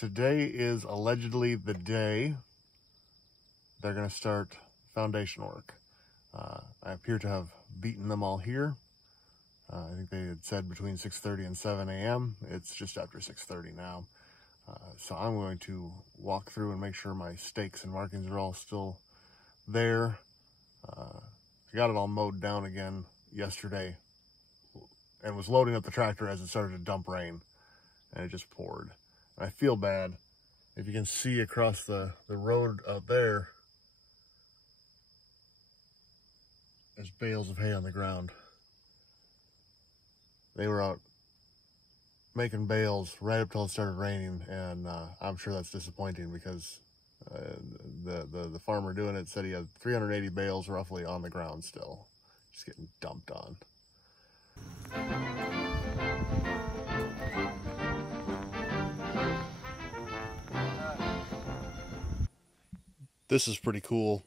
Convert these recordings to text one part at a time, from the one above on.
Today is allegedly the day they're going to start foundation work. I appear to have beaten them all here. I think they had said between 6:30 and 7 a.m. It's just after 6:30 now. So I'm going to walk through and make sure my stakes and markings are all still there. I got it all mowed down again yesterday and was loading up the tractor as it started to dump rain, and it just poured. And I feel bad. If you can see across the road out there, there's bales of hay on the ground. They were out making bales right up till it started raining, and I'm sure that's disappointing because the farmer doing it said he had 380 bales roughly on the ground still, just getting dumped on. This is pretty cool.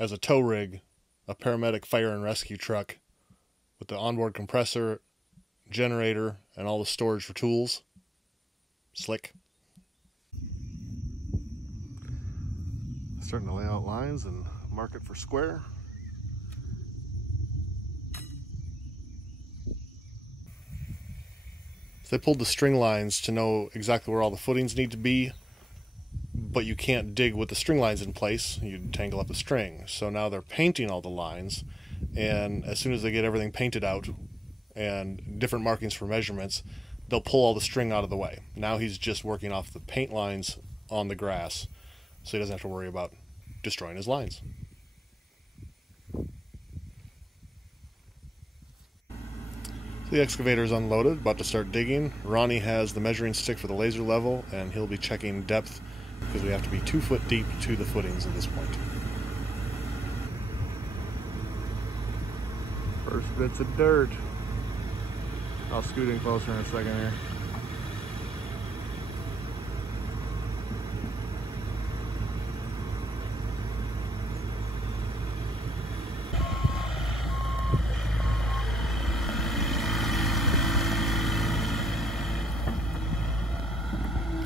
As a tow rig, a paramedic fire and rescue truck with the onboard compressor, generator, and all the storage for tools. Slick. Starting to lay out lines and mark it for square. So they pulled the string lines to know exactly where all the footings need to be, but you can't dig with the string lines in place. You'd tangle up the string. So now they're painting all the lines, and as soon as they get everything painted out and different markings for measurements, they'll pull all the string out of the way. Now he's just working off the paint lines on the grass, so he doesn't have to worry about destroying his lines. The excavator is unloaded, about to start digging. Ronnie has the measuring stick for the laser level, and he'll be checking depth because we have to be 2 foot deep to the footings at this point. First bits of dirt. I'll scoot in closer in a second here.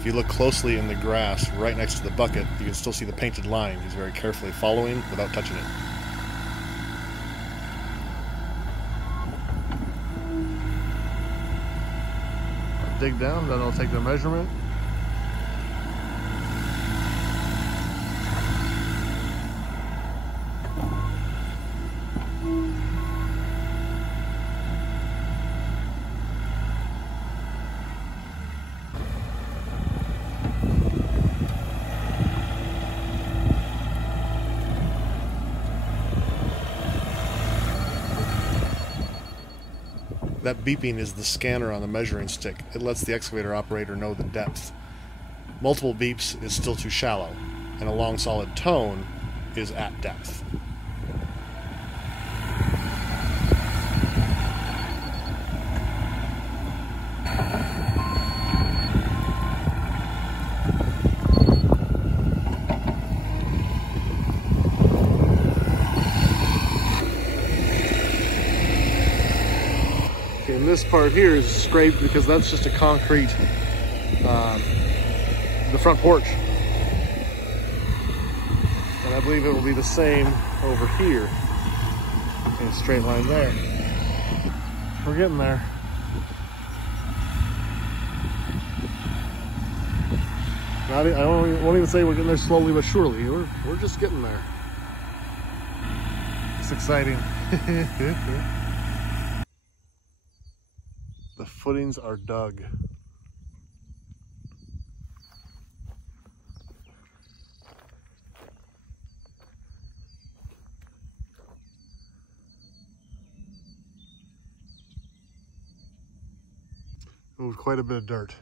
If you look closely in the grass right next to the bucket, you can still see the painted line he's very carefully following without touching it. I'll dig down, then I'll take the measurement. That beeping is the scanner on the measuring stick. It lets the excavator operator know the depth. Multiple beeps is still too shallow, and a long solid tone is at depth. And this part here is scraped because that's just a concrete, the front porch. And I believe it will be the same over here in a straight line there. We're getting there. I won't even say we're getting there slowly but surely. We're just getting there. It's exciting. The footings are dug. Moved quite a bit of dirt.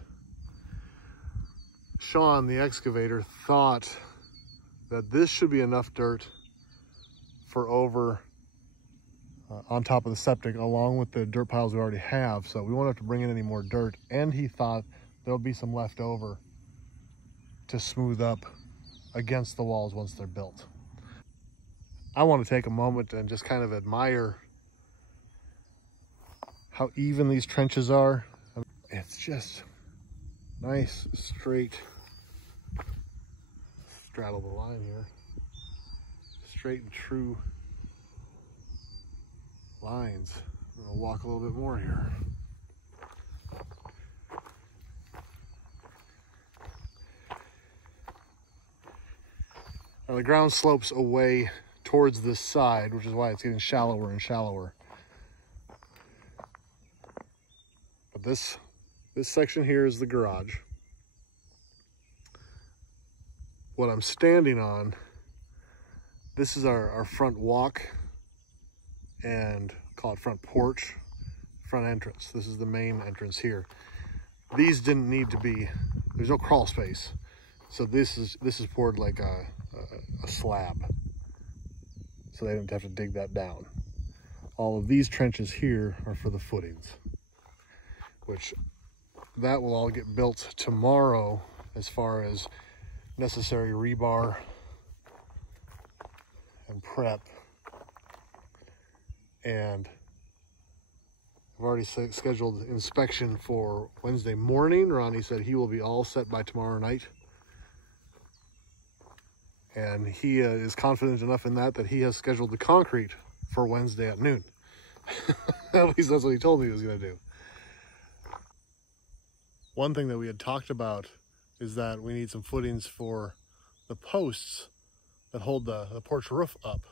Sean, the excavator, thought that this should be enough dirt for over on top of the septic, along with the dirt piles we already have, so we won't have to bring in any more dirt. And he thought there'll be some left over to smooth up against the walls once they're built. I want to take a moment and just kind of admire how even these trenches are. It's just nice, straight straddle the line here. Straight and true lines. I'm gonna walk a little bit more here. Now the ground slopes away towards this side, which is why it's getting shallower and shallower. But this section here is the garage. What I'm standing on, this is our front walk and call it front porch, front entrance. This is the main entrance here. These didn't need to be, there's no crawl space. So this is poured like a slab. So they didn't have to dig that down. All of these trenches here are for the footings, which that will all get built tomorrow as far as necessary rebar and prep. And I've already scheduled inspection for Wednesday morning. Ronnie said he will be all set by tomorrow night. And he is confident enough in that he has scheduled the concrete for Wednesday at noon. At least that's what he told me he was going to do. One thing that we had talked about is that we need some footings for the posts that hold the porch roof up.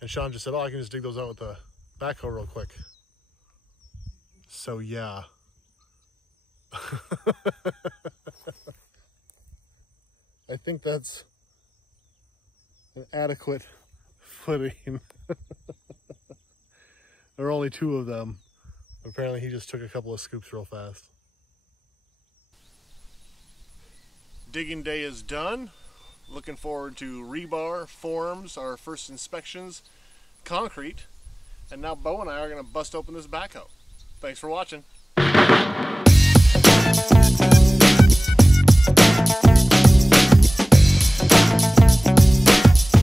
And Sean just said, oh, I can just dig those out with the backhoe real quick. So yeah. I think that's an adequate footing. There are only 2 of them. Apparently he just took a couple of scoops real fast. Digging day is done. Looking forward to rebar, forms, our first inspections, concrete, and now Bo and I are going to bust open this backhoe. Thanks for watching.